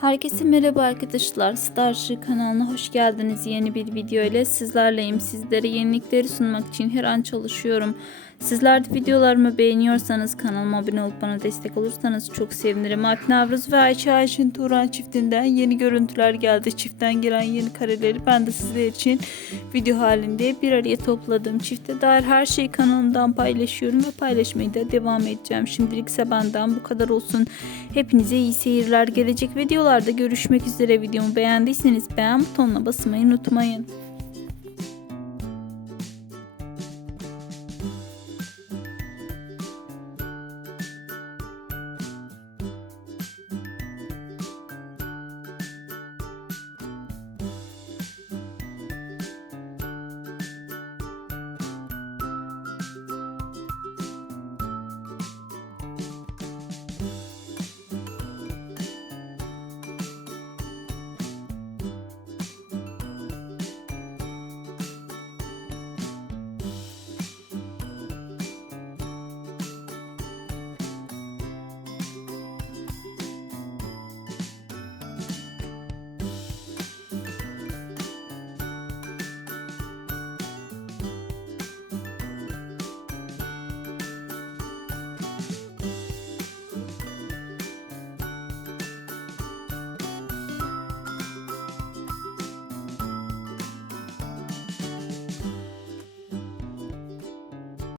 Herkese merhaba arkadaşlar. Starship kanalına hoş geldiniz. Yeni bir video ile sizlerleyim. Sizlere yenilikleri sunmak için her an çalışıyorum. Sizler de videolarımı beğeniyorsanız kanalıma abone olup bana destek olursanız çok sevinirim. Alp Navruz ve Ayça Ayşin Turan çiftinden yeni görüntüler geldi. Çiftten gelen yeni kareleri ben de sizler için video halinde bir araya topladım. Çifte dair her şeyi kanalımdan paylaşıyorum ve paylaşmaya da devam edeceğim. Şimdilik ise benden bu kadar olsun. Hepinize iyi seyirler. Gelecek videolarda görüşmek üzere. Videomu beğendiyseniz beğen butonuna basmayı unutmayın.